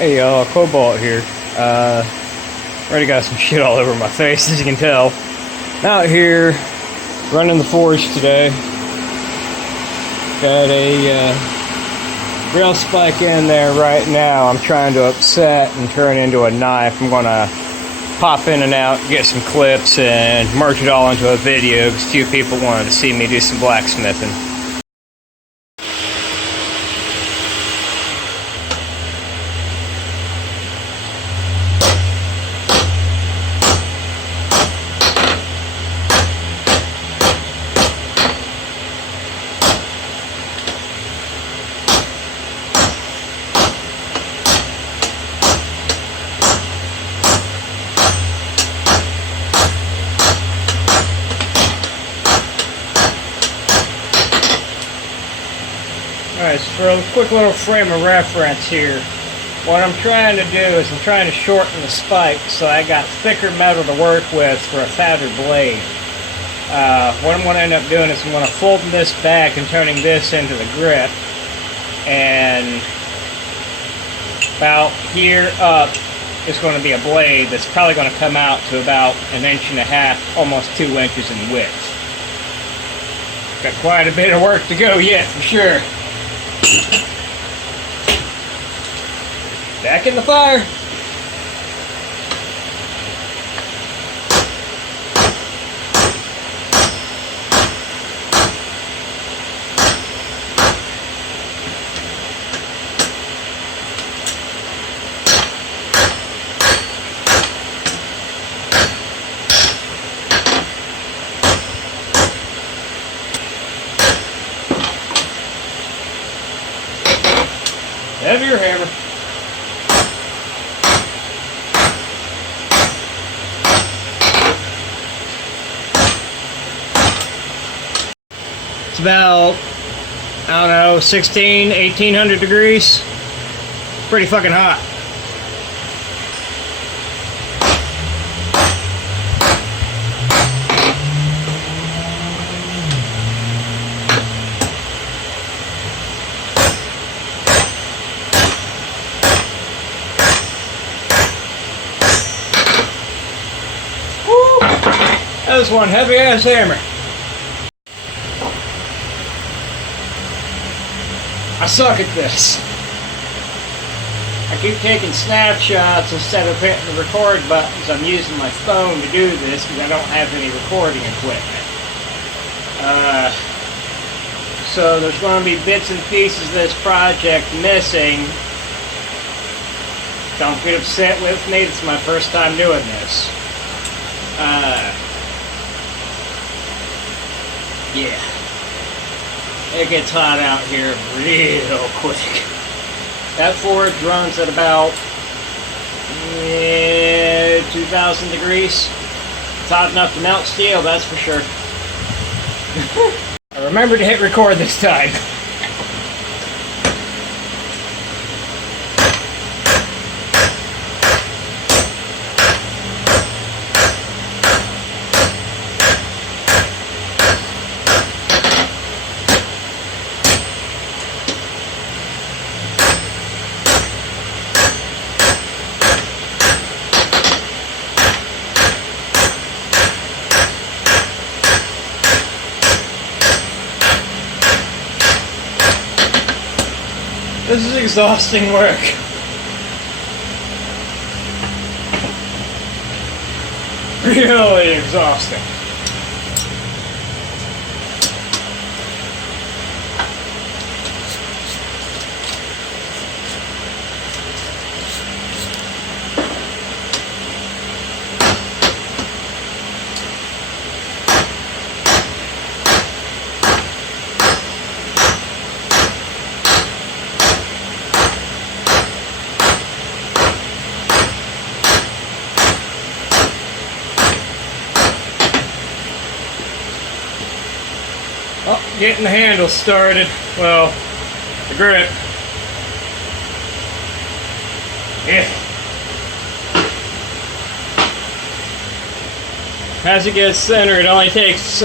Hey y'all, Cobalt here. Already got some shit all over my face, as you can tell. Out here, running the forge today. Got a rail spike in there right now. I'm trying to upset and turn into a knife. I'm gonna pop in and out, get some clips, and merge it all into a video because a few people wanted to see me do some blacksmithing. Alright, so for a quick little frame of reference here, what I'm trying to do is I'm trying to shorten the spike so I got thicker metal to work with for a fatter blade. What I'm going to end up doing is I'm going to fold this back and turning this into the grip, and about here up is going to be a blade that's probably going to come out to about 1.5 inches, almost 2 inches in width. Got quite a bit of work to go yet, for sure. Back in the fire. Heavier hammer. It's about, I don't know, 1800 degrees. Pretty fucking hot. That was one heavy ass hammer. I suck at this. I keep taking snapshots instead of hitting the record buttons. I'm using my phone to do this because I don't have any recording equipment. So there's going to be bits and pieces of this project missing. Don't get upset with me. It's my first time doing this. Yeah, it gets hot out here real quick. That forge runs at about 2,000 degrees. It's hot enough to melt steel, that's for sure. I remembered to hit record this time. This is exhausting work. Really exhausting. Oh, getting the handle started. Well, the grip. Yeah. As it gets thinner, it only takes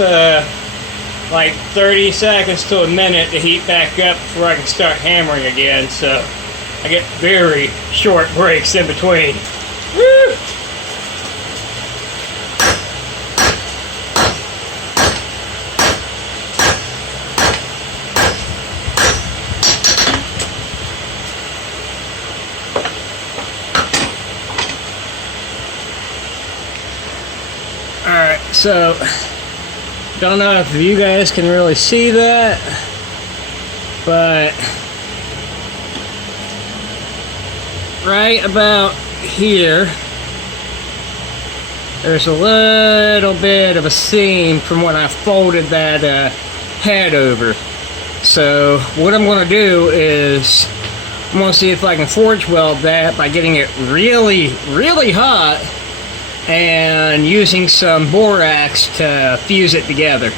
like 30 seconds to a minute to heat back up before I can start hammering again. So I get very short breaks in between. Woo! Alright, so don't know if you guys can really see that, but right about here there's a little bit of a seam from when I folded that head over. So what I'm going to do is I'm going to see if I can forge weld that by getting it really hot and using some borax to fuse it together.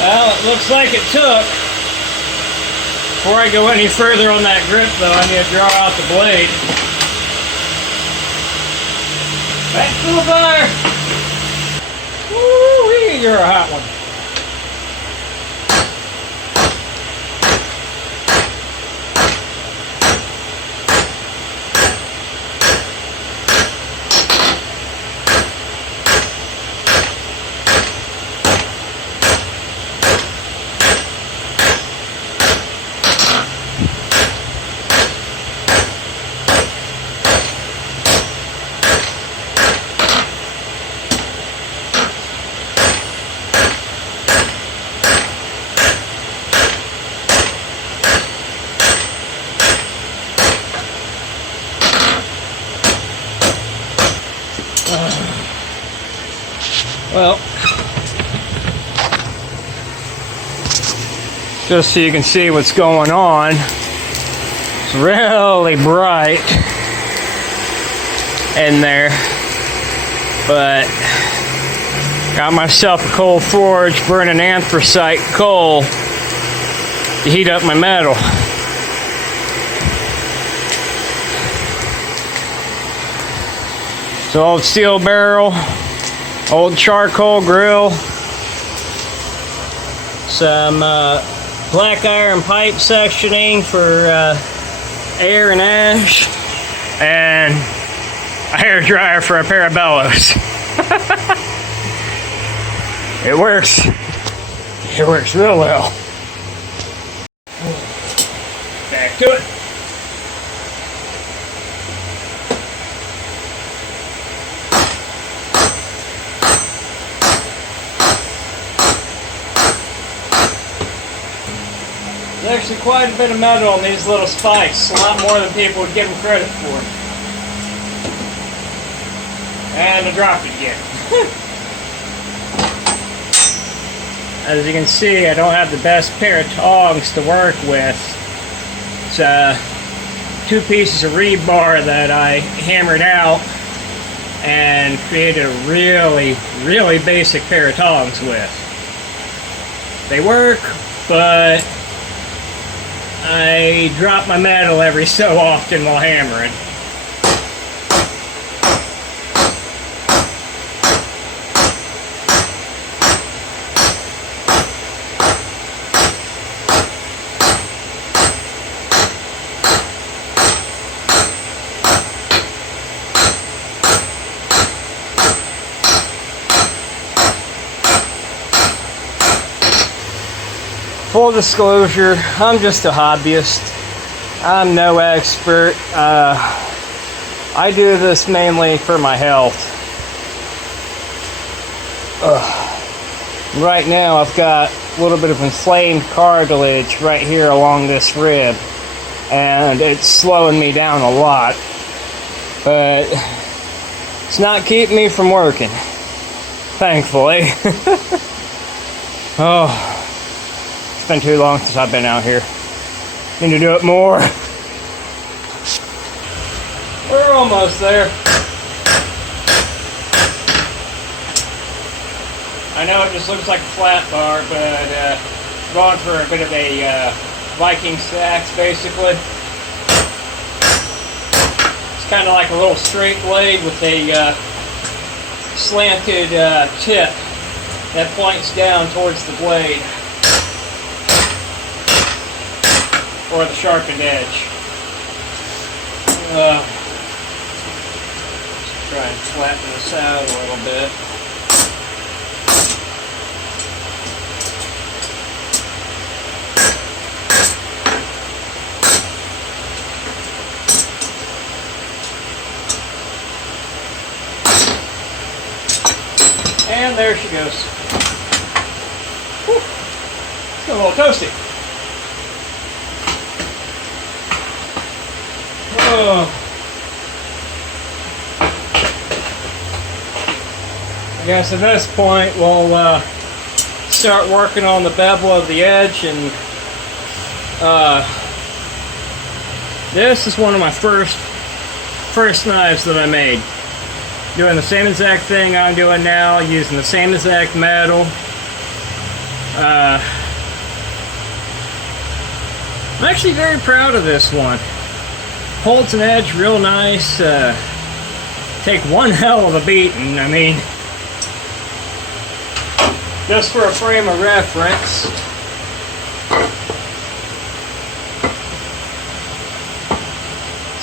Well, it looks like it took. Before I go any further on that grip, though, I need to draw out the blade. Back to the fire. Woo-wee, you're a hot one. Well, just so you can see what's going on, it's really bright in there, but got myself a coal forge burning anthracite coal to heat up my metal. It's an old steel barrel, old charcoal grill, some black iron pipe sectioning for air and ash, and a hair dryer for a pair of bellows. It works. It works real well. Back to it. There's actually quite a bit of metal on these little spikes, a lot more than people would give them credit for. And I dropped it again. As you can see, I don't have the best pair of tongs to work with. It's 2 pieces of rebar that I hammered out and created a really basic pair of tongs with. They work, but I drop my metal every so often while hammering. Full disclosure, I'm just a hobbyist. I'm no expert. I do this mainly for my health. Right now I've got a little bit of inflamed cartilage right here along this rib, and it's slowing me down a lot, but it's not keeping me from working, thankfully. Oh, it's been too long since I've been out here. Need to do it more. almost there. I know it just looks like a flat bar, but going for a bit of a Viking Seax, basically. It's kind of like a little straight blade with a slanted tip that points down towards the blade, or the sharpened edge. Just try and flatten this out a little bit. And there she goes. Whew. It's a little toasty. Oh. I guess at this point we'll start working on the bevel of the edge, and this is one of my first knives that I made. Doing the same exact thing I'm doing now, using the same exact metal. I'm actually very proud of this one. Holds an edge real nice. Take one hell of a beating. I mean, just for a frame of reference,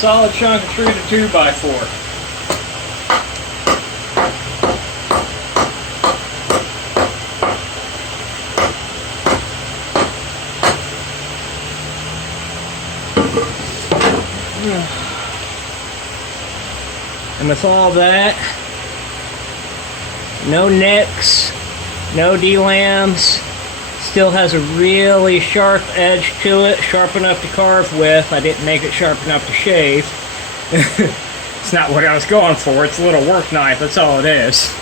solid chunk of treated 2x4. And with all that, no nicks, no D-lambs, still has a really sharp edge to it, sharp enough to carve with. I didn't make it sharp enough to shave. It's not what I was going for. It's a little work knife, that's all it is.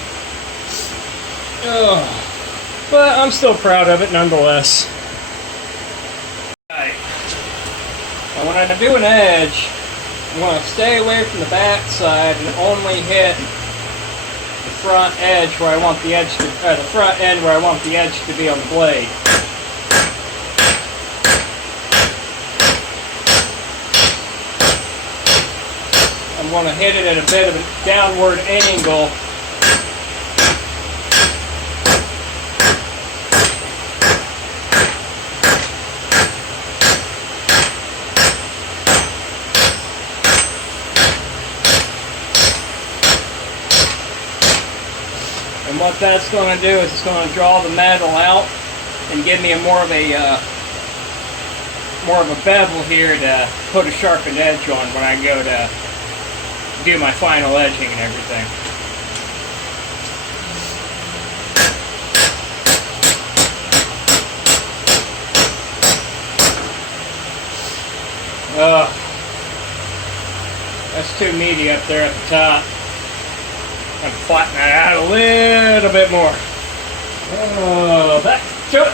But I'm still proud of it nonetheless. Right. Now when I do an edge, I'm going to stay away from the back side and only hit the front edge where I want the edge to, the front end where I want the edge to be on the blade. I'm going to hit it at a bit of a downward angle. And what that's going to do is it's going to draw the metal out and give me more of a bevel here to put a sharpened edge on when I go to do my final edging and everything. That's too meaty up there at the top. I'm going to flatten that out a little bit more. Back to it.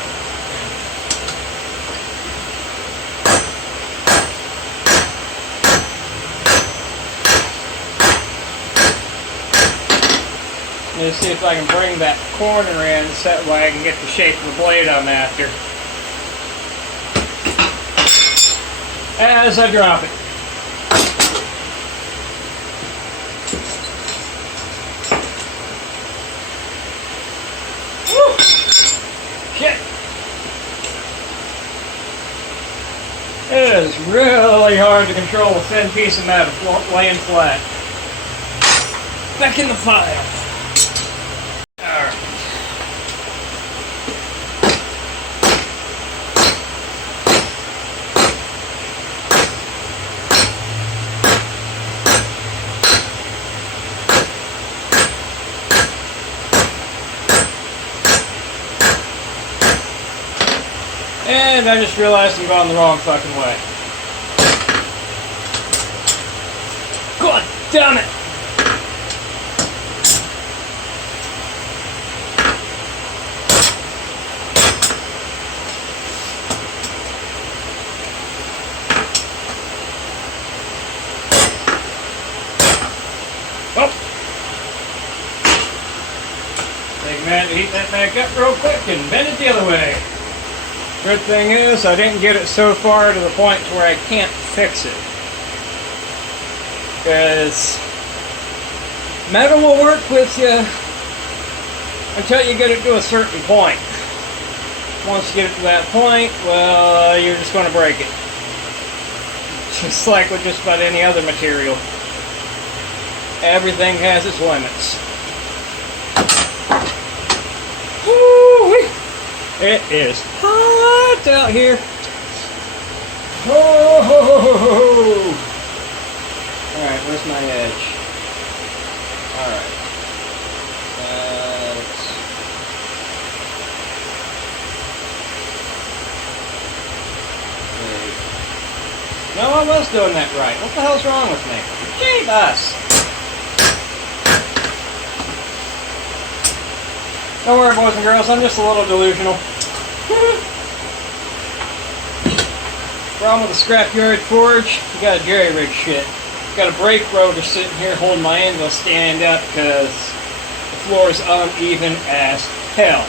Let's see if I can bring that corner in so that way I can get the shape of the blade I'm after as I drop it. Woo! Shit! It is really hard to control a thin piece of metal laying flat. Back in the file. And I just realized I'm going the wrong fucking way. God damn it! had to heat that back up real quick and bend it the other way. Good thing is I didn't get it so far to the point where I can't fix it. Because metal will work with you until you get it to a certain point. Once you get it to that point, well, you're just going to break it. Just like with just about any other material. Everything has its limits. Woo-wee. It is hot out here. Oh. Alright, where's my edge? Alright. No, I was doing that right. What the hell's wrong with me? Jesus! Don't worry, boys and girls, I'm just a little delusional. Problem with the scrapyard forge, you gotta jerry-rig shit. Got a brake rotor sitting here holding my anvil stand up because the floor is uneven as hell.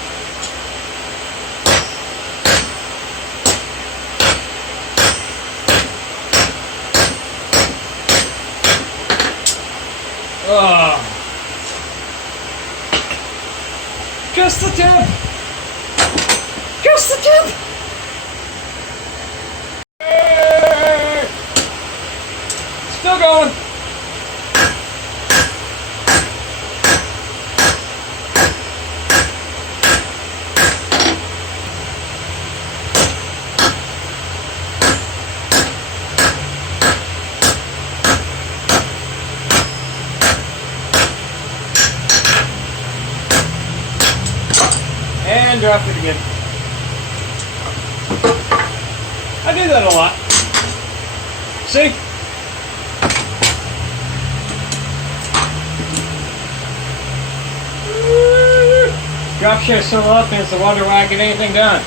Oh. Just the tip! Just the tip! Still going. And drop it again. I do that a lot. See? Drop shit so often it's a wonder why I get anything done.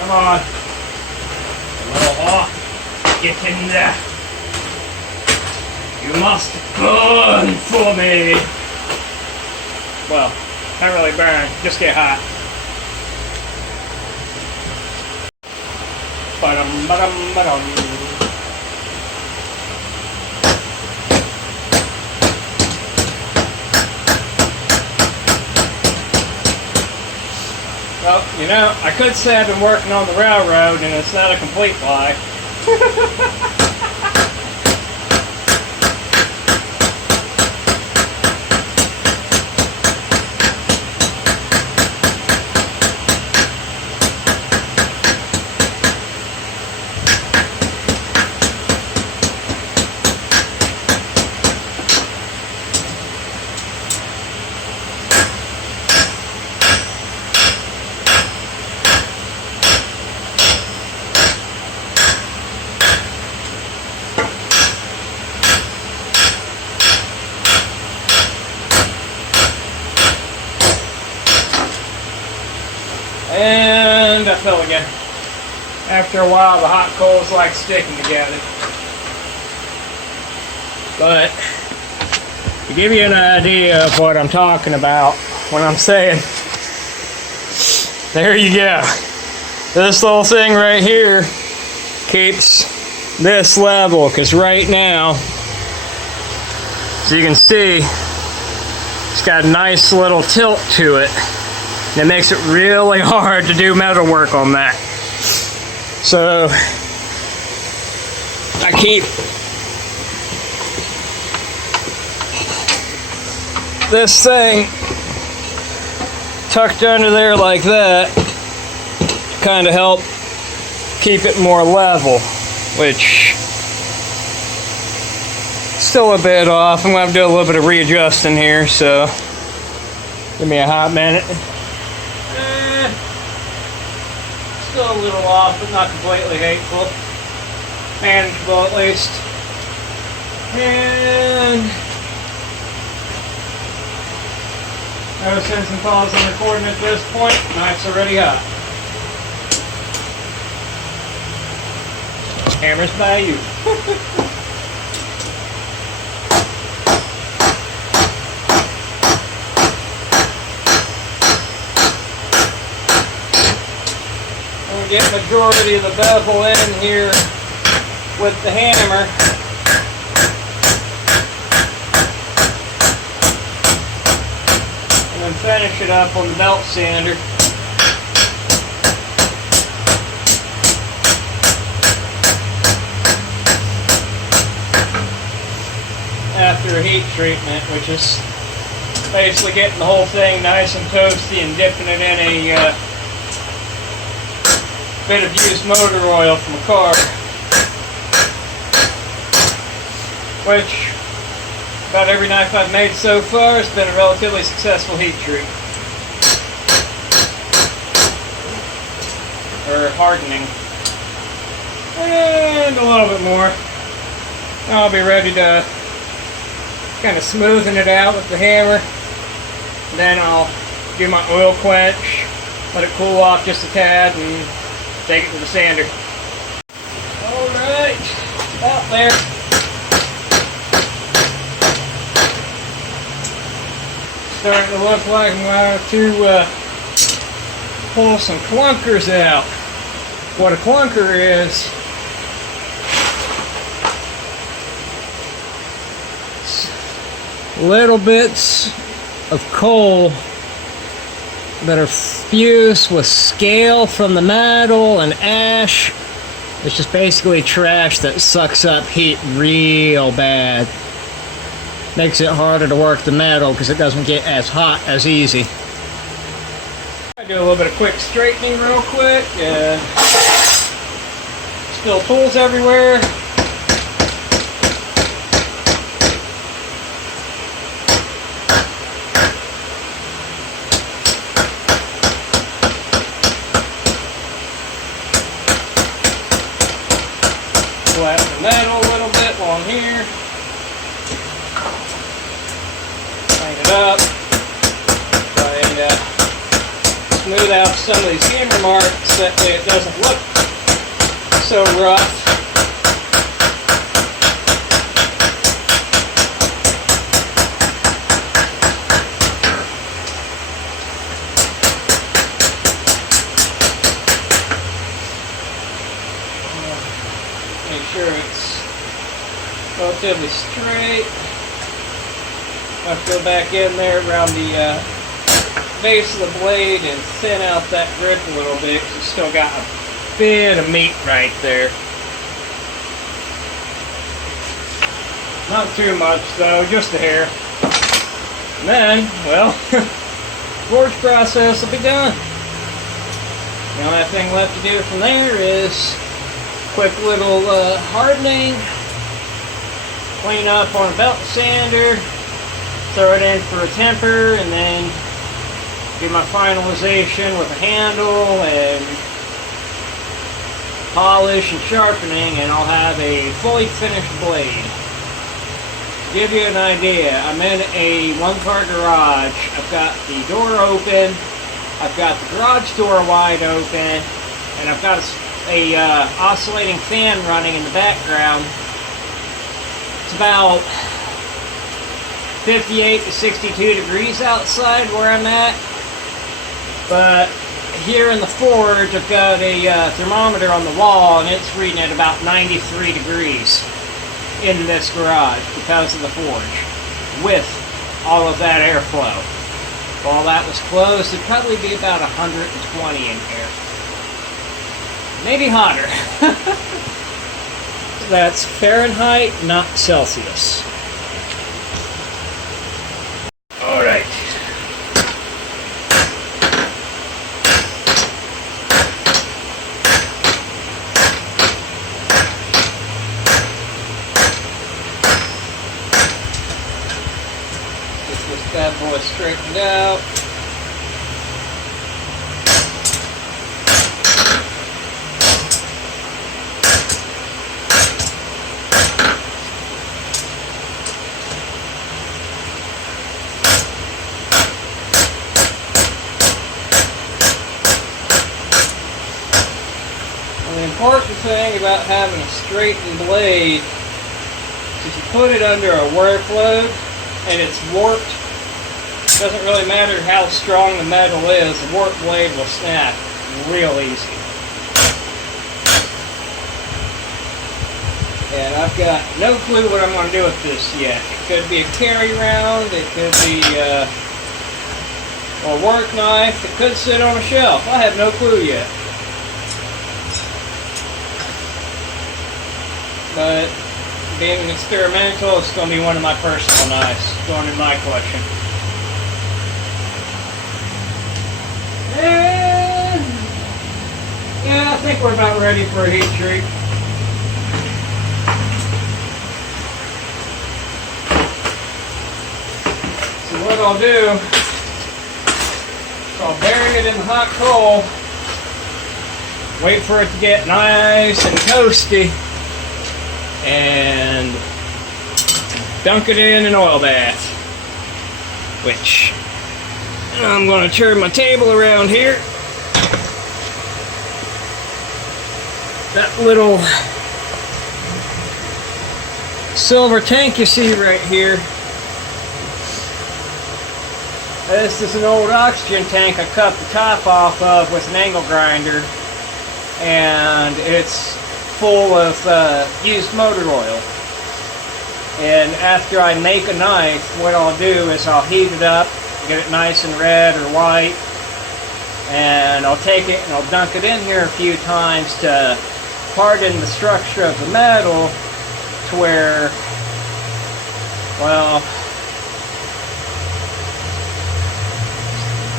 Come on. A little off. Get in there. You must burn for me. Well, not really burn, just get hot. Ba-dum, ba-dum, ba-dum. Well, you know, I could say I've been working on the railroad, and it's not a complete lie. And I fell again. After a while, the hot coals like sticking together. But to give you an idea of what I'm talking about when I'm saying, there you go. This little thing right here keeps this level, because right now, as you can see, it's got a nice little tilt to it. And it makes it really hard to do metal work on that. So I keep this thing tucked under there like that to kind of help keep it more level, which still a bit off. I'm going to do a little bit of readjusting here, so give me a hot minute. Still a little off, but not completely hateful. Manageable at least. And no sense in pause on recording at this point. Knife's already hot. Camera's by you. I'll get majority of the bevel in here with the hammer. And then finish it up on the belt sander. After a heat treatment, which is basically getting the whole thing nice and toasty and dipping it in a bit of used motor oil from a car, which about every knife I've made so far has been a relatively successful heat treat or hardening, and a little bit more. I'll be ready to kind of smoothen it out with the hammer. Then I'll do my oil quench, let it cool off just a tad, and take it to the sander. Alright, out there. Starting to look like I'm going to pull some clunkers out. What a clunker is, little bits of coal that are fused with scale from the metal and ash. It's just basically trash that sucks up heat real bad. Makes it harder to work the metal because it doesn't get as hot as easy. I do a little bit of quick straightening real quick. Still tools everywhere. Flatten the metal a little bit while I'm here. Clean it up. Try and smooth out some of these hammer marks. That way it doesn't look so rough. Make sure it's relatively straight. I'll have to go back in there around the base of the blade and thin out that grip a little bit because it's still got a bit of meat right there. Not too much though, just a hair. And then, well, forge process will be done. The only thing left to do from there is quick little hardening, clean up on a belt sander, throw it in for a temper, and then do my finalization with a handle and polish and sharpening, and I'll have a fully finished blade. To give you an idea, I'm in a one-car garage. I've got the door open, I've got the garage door wide open, and I've got a oscillating fan running in the background. It's about 58 to 62 degrees outside where I'm at, but here in the forge I've got a thermometer on the wall and it's reading at about 93 degrees in this garage because of the forge with all of that airflow. If all that was closed, it'd probably be about 120 in here. Maybe hotter. That's Fahrenheit, not Celsius. Alright. Get this bad boy straightened out. The important thing about having a straightened blade is you put it under a work load and it's warped. It doesn't really matter how strong the metal is, the warped blade will snap real easy. And I've got no clue what I'm going to do with this yet. It could be a carry round, it could be a work knife, it could sit on a shelf. I have no clue yet. But being an experimental, it's going to be one of my personal knives going in my collection. And yeah, I think we're about ready for a heat treat. So what I'll do is I'll bury it in the hot coal, wait for it to get nice and toasty, and dunk it in an oil bath, which I'm going to turn my table around here. That little silver tank you see right here, this is an old oxygen tank I cut the top off of with an angle grinder, and it's full of used motor oil. And after I make a knife, what I'll do is I'll heat it up, get it nice and red or white, and I'll take it and I'll dunk it in here a few times to harden the structure of the metal to where, well,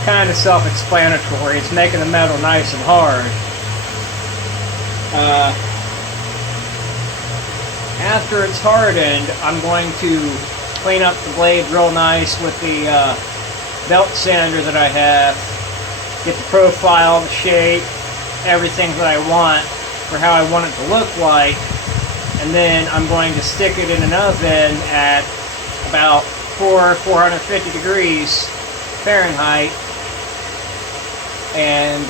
kind of self-explanatory. It's making the metal nice and hard. After it's hardened, I'm going to clean up the blade real nice with the belt sander that I have, get the profile, the shape, everything that I want for how I want it to look like, and then I'm going to stick it in an oven at about 450 degrees Fahrenheit, and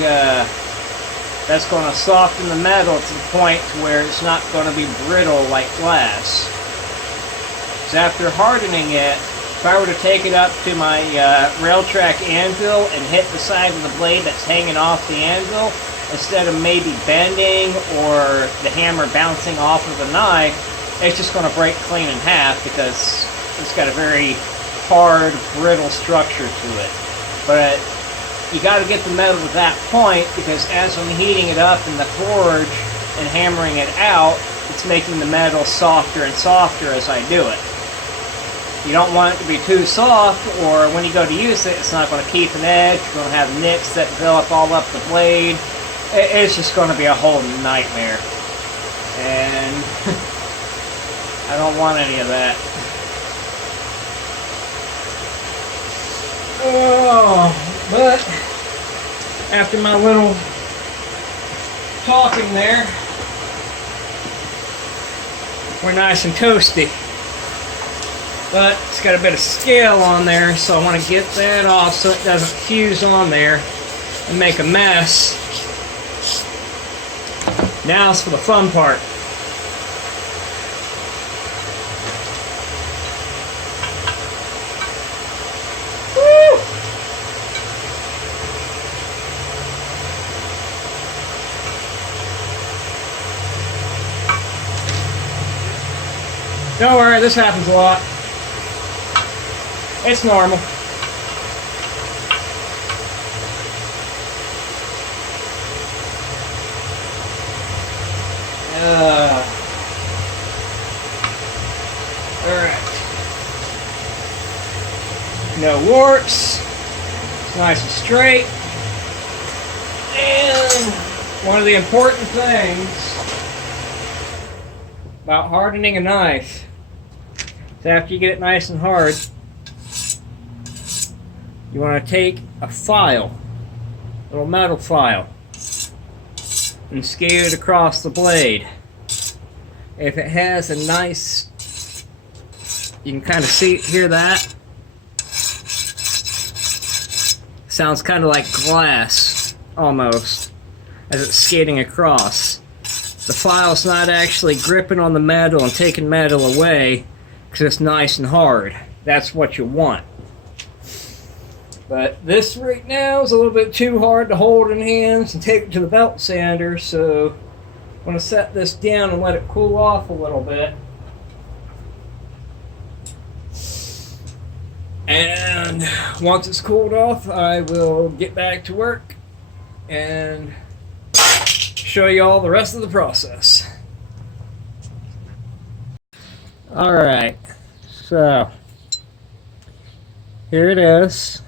that's going to soften the metal to the point to where it's not going to be brittle like glass. So after hardening it, if I were to take it up to my rail track anvil and hit the side of the blade that's hanging off the anvil, instead of maybe bending or the hammer bouncing off of the knife, it's just going to break clean in half because it's got a very hard, brittle structure to it. But you got to get the metal to that point, because as I'm heating it up in the forge and hammering it out, it's making the metal softer and softer as I do it. You don't want it to be too soft, or when you go to use it, it's not going to keep an edge. You're going to have nicks that develop all up the blade. It's just going to be a whole nightmare. And I don't want any of that. Oh, but after my little talking there, we're nice and toasty. But it's got a bit of scale on there, so I want to get that off so it doesn't fuse on there and make a mess. Now it's for the fun part. Don't worry, this happens a lot. It's normal. Alright. No warts. It's nice and straight. And one of the important things about hardening a knife is after you get it nice and hard, you want to take a file, a little metal file, and skate it across the blade. If it has a nice, you can kind of hear that. Sounds kind of like glass, almost, as it's skating across. The file's not actually gripping on the metal and taking metal away because it's nice and hard. That's what you want. But this right now is a little bit too hard to hold in hands and take it to the belt sander, so I'm going to set this down and let it cool off a little bit. And once it's cooled off, I will get back to work and show you all the rest of the process. Alright, so here it is.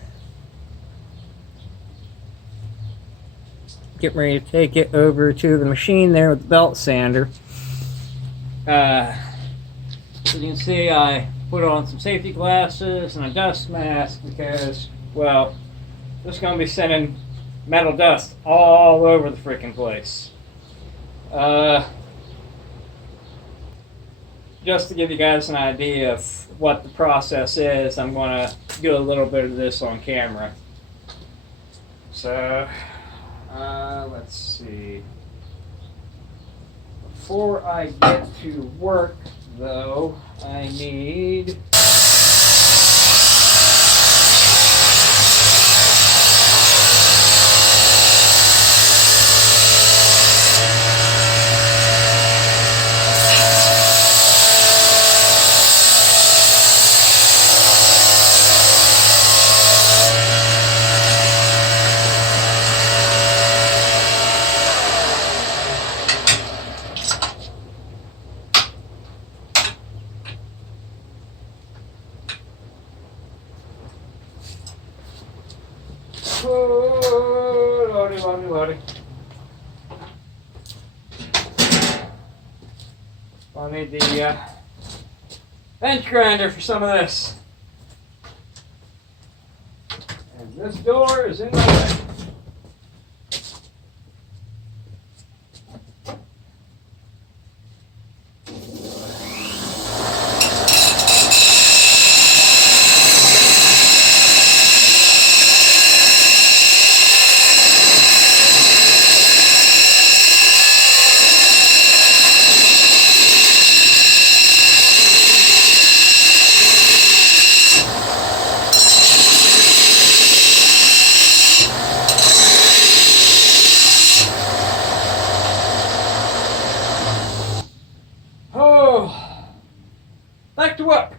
Getting ready to take it over to the machine there with the belt sander. As you can see, I put on some safety glasses and a dust mask because, well, this is going to be sending metal dust all over the freaking place. Just to give you guys an idea of what the process is, I'm going to do a little bit of this on camera. So, let's see. Before I get to work, though, I need... Oh, lordy, lordy, lordy. I'll need the bench grinder for some of this. And this door is in the way. Back to work.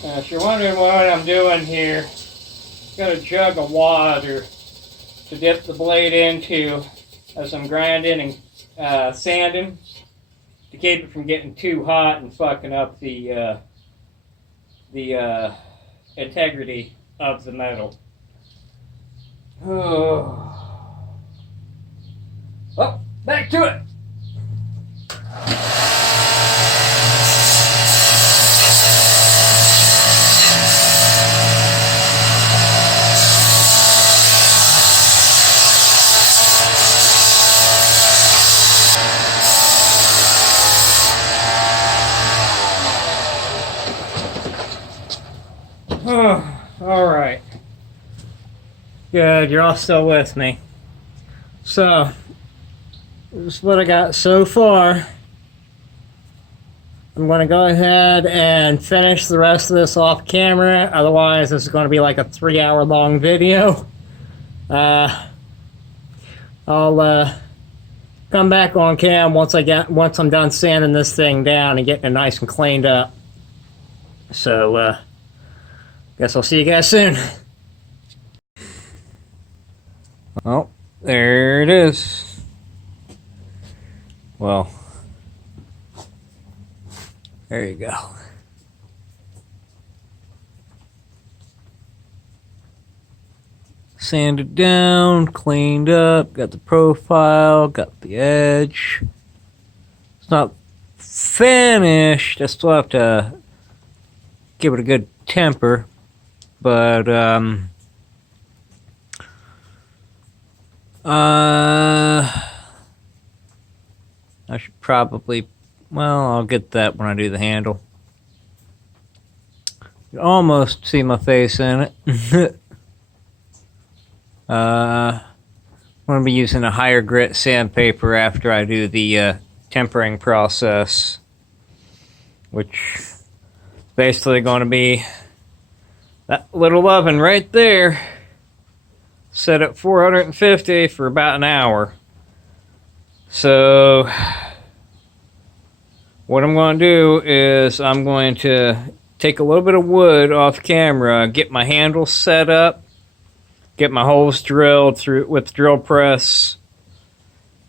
If you're wondering what I'm doing here, got a jug of water to dip the blade into as I'm grinding and sanding to keep it from getting too hot and fucking up the integrity of the metal. Oh, well, back to it. All right. Good, you're all still with me. So, this is what I got so far. I'm going to go ahead and finish the rest of this off camera. Otherwise, this is going to be like a 3-hour long video. I'll come back on cam once I'm done sanding this thing down and getting it nice and cleaned up. So, guess I'll see you guys soon. Oh, there it is. Well, there you go. Sanded down, cleaned up, got the profile, got the edge. It's not finished. I still have to give it a good temper, but I should probably, well, I'll get that when I do the handle. You can almost see my face in it. I'm going to be using a higher grit sandpaper after I do the tempering process, which is basically going to be that little oven right there, set at 450 for about an hour. So what I'm going to do is I'm going to take a little bit of wood off camera, get my handle set up, get my holes drilled through with drill press,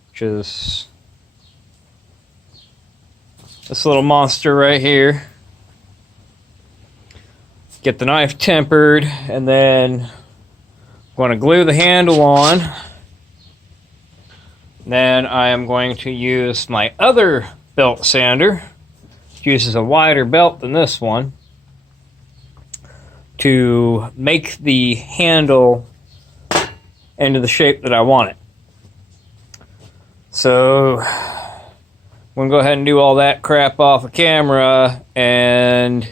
which is this little monster right here. Get the knife tempered, and then I'm going to glue the handle on. Then I am going to use my other belt sander, which uses a wider belt than this one, to make the handle into the shape that I want it. So I'm going to go ahead and do all that crap off of camera and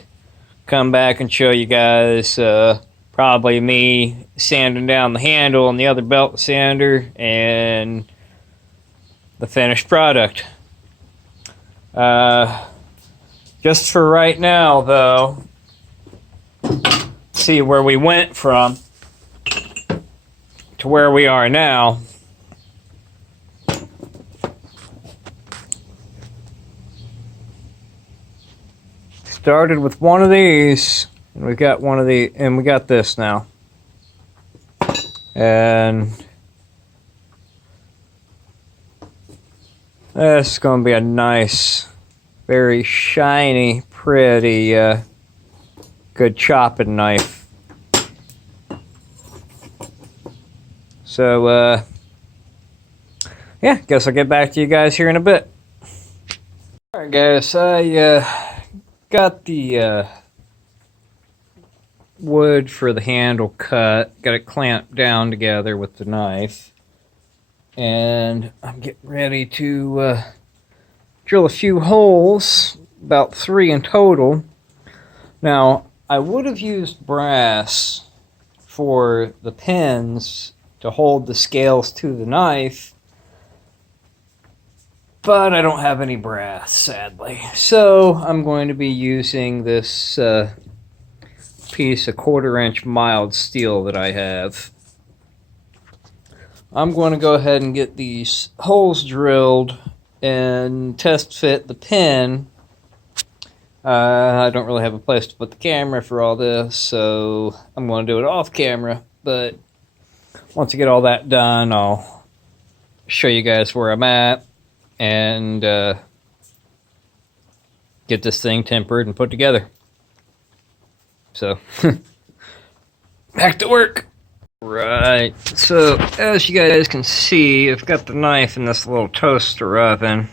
come back and show you guys probably me sanding down the handle on the other belt sander and the finished product. Just for right now, though, see where we went from to where we are now. Started with one of these, and we got one of the, and we got this now. And this is going to be a nice, very shiny, pretty, good chopping knife. So, yeah, guess I'll get back to you guys here in a bit. Alright guys, I got the wood for the handle cut, got it clamped down together with the knife. And I'm getting ready to drill a few holes, about 3 in total. Now, I would have used brass for the pins to hold the scales to the knife, but I don't have any brass, sadly. So I'm going to be using this piece of 1/4 inch mild steel that I have. I'm going to go ahead and get these holes drilled and test fit the pin. I don't really have a place to put the camera for all this, so I'm going to do it off camera. But once I get all that done, I'll show you guys where I'm at and get this thing tempered and put together. So, back to work. Right, so as you guys can see, I've got the knife in this little toaster oven.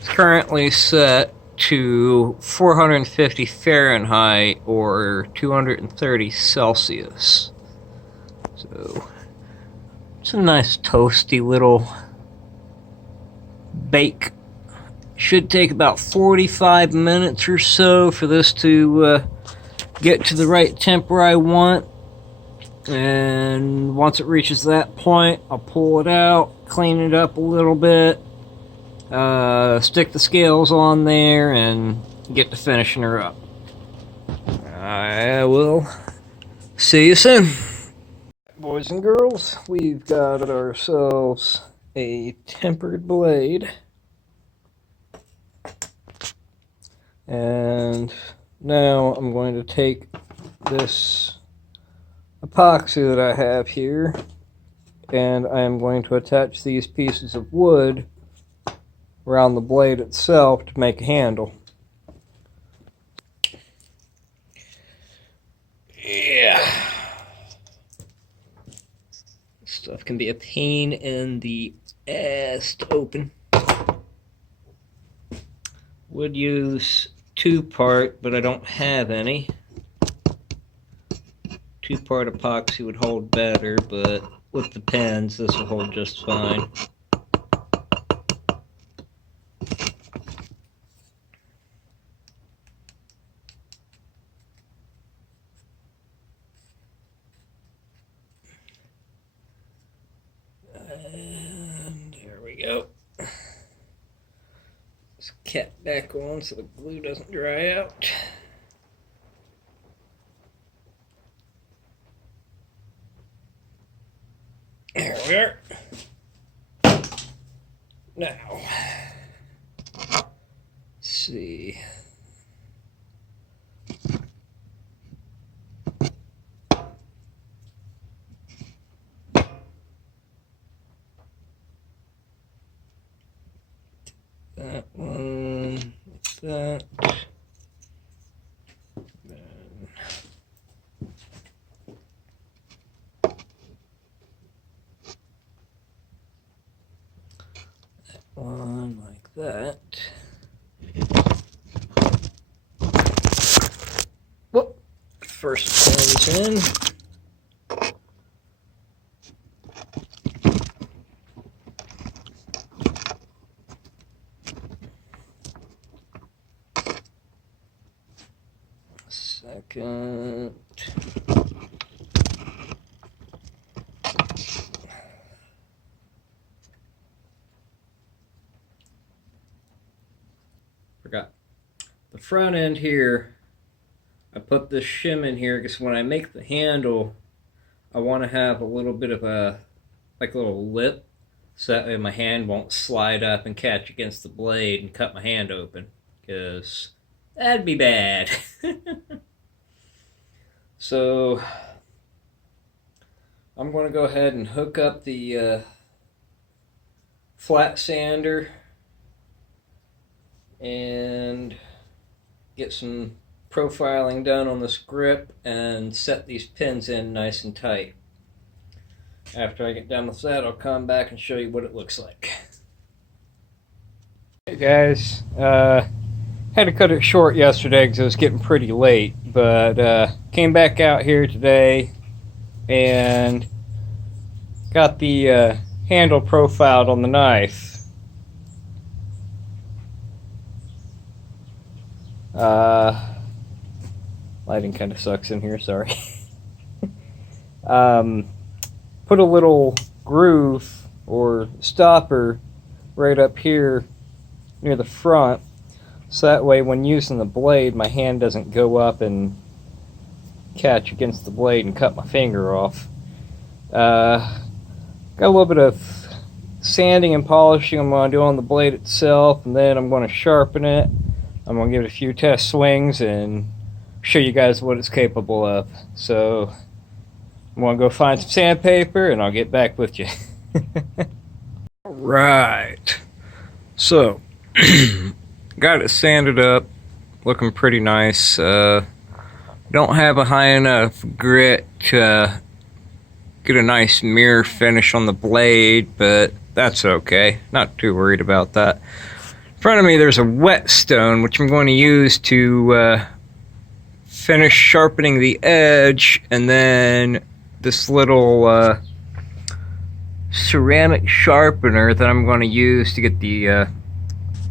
It's currently set to 450 Fahrenheit or 230 Celsius. So it's a nice toasty little bake. Should take about 45 minutes or so for this to get to the right temper I want. And once it reaches that point, I'll pull it out, clean it up a little bit, stick the scales on there, and get to finishing her up. I will see you soon. Boys and girls, we've got ourselves a tempered blade. And now I'm going to take this epoxy that I have here, and I am going to attach these pieces of wood around the blade itself to make a handle. Yeah. This stuff can be a pain in the ass to open. Would use 2-part, but I don't have any. 2-part epoxy would hold better, but with the pins. This will hold just fine. And there we go. This cap back on so the glue doesn't dry out. There we are. Now, let's see. That one, that. Then that one like that. Whoop! First pin's in. Second. Forgot. The front end here, I put this shim in here because when I make the handle, I want to have a little bit of a, like a little lip, so that way my hand won't slide up and catch against the blade and cut my hand open, because that'd be bad. So I'm going to go ahead and hook up the flat sander and get some profiling done on this grip and set these pins in nice and tight. After I get done with that, I'll come back and show you what it looks like. Hey guys, had to cut it short yesterday because it was getting pretty late, but came back out here today and got the handle profiled on the knife. Lighting kind of sucks in here, sorry. Put a little groove or stopper right up here near the front, so that way when using the blade my hand doesn't go up and catch against the blade and cut my finger off. Got a little bit of sanding and polishing I'm going to do on the blade itself, and then I'm going to sharpen it. I'm going to give it a few test swings and show you guys what it's capable of. So I'm going to go find some sandpaper and I'll get back with you. Right. So got it sanded up, looking pretty nice. Don't have a high enough grit to get a nice mirror finish on the blade, but that's okay. Not too worried about that. In front of me there's a whetstone which I'm going to use to finish sharpening the edge, and then this little ceramic sharpener that I'm going to use to get the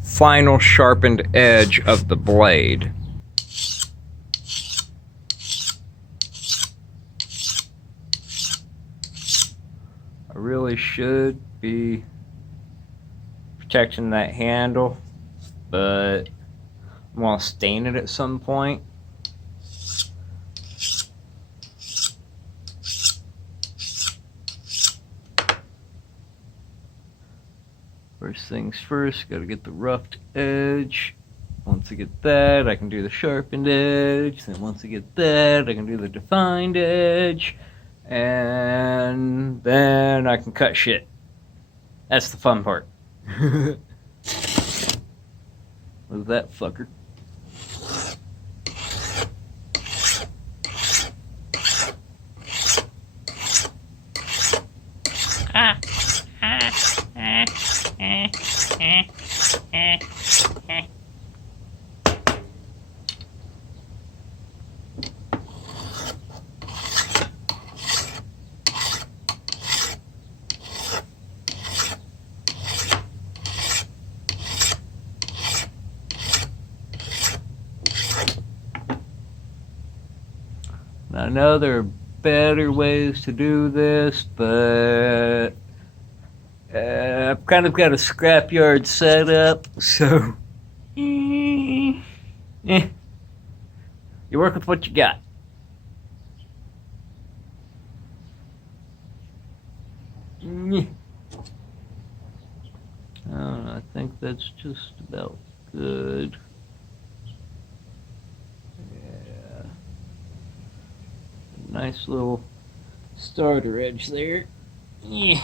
final sharpened edge of the blade. I really should be protecting that handle, but I'm going to stain it at some point. First things first, gotta get the roughed edge. Once I get that, I can do the sharpened edge. Then once I get that, I can do the defined edge. And then I can cut shit. That's the fun part. Look at that fucker. I know there are better ways to do this, but I've kind of got a scrapyard set up, so you work with what you got. I think that's just about good. Yeah. Nice little starter edge there. Yeah.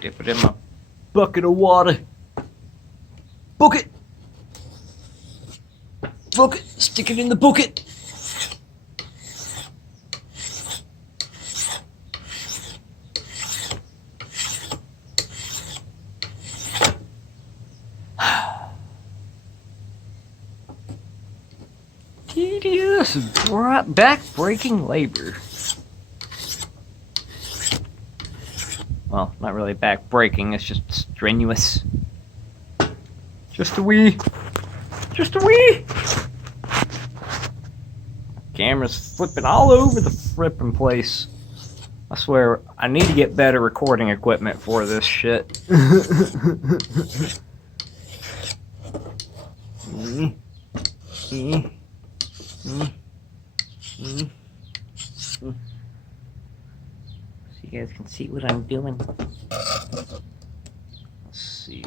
Dip it in my bucket of water. Bucket! Bucket! Stick it in the bucket! Tedious, back-breaking labor. Well, not really back-breaking, it's just strenuous. Just a wee. Camera's flipping all over the flipping place. I swear, I need to get better recording equipment for this shit. So you guys can see what I'm doing. Let's see.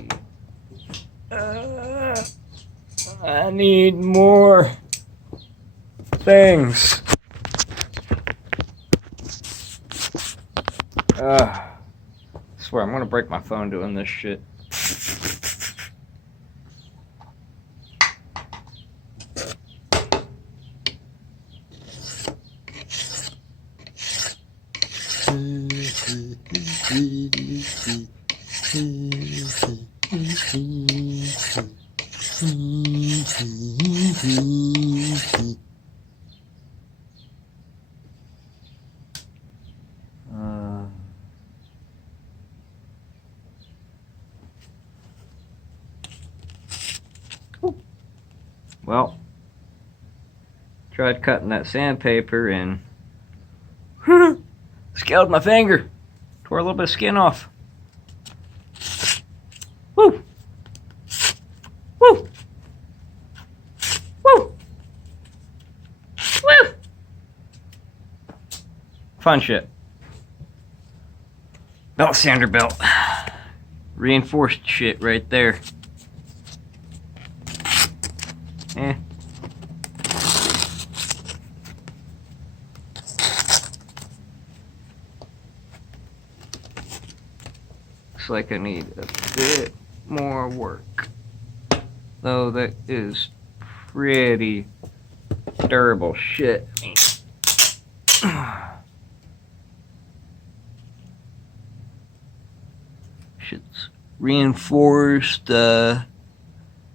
I need more things. I swear I'm gonna break my phone doing this shit. Well, tried cutting that sandpaper and scalded my finger. Tore a little bit of skin off. Woo! Woo! Woo! Woo! Fun shit. Belt sander belt. Reinforced shit right there. Eh. Looks like I need a bit more work. Though that is pretty durable shit. Shit's reinforced, I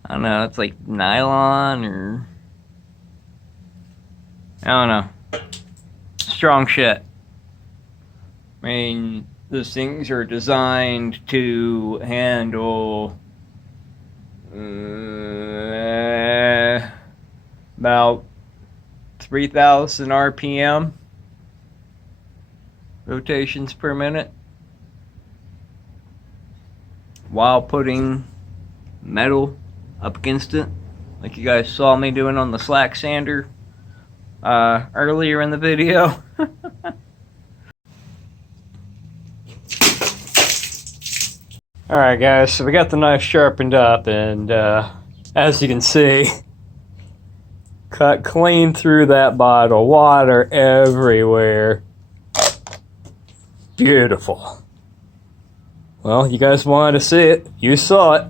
don't know, it's like nylon or I don't know. Strong shit. I mean, those things are designed to handle about 3,000 RPM rotations per minute while putting metal up against it, like you guys saw me doing on the slack sander earlier in the video. Alright guys, so we got the knife sharpened up and as you can see, cut clean through that bottle, water everywhere. Beautiful. Well, you guys wanted to see it, you saw it.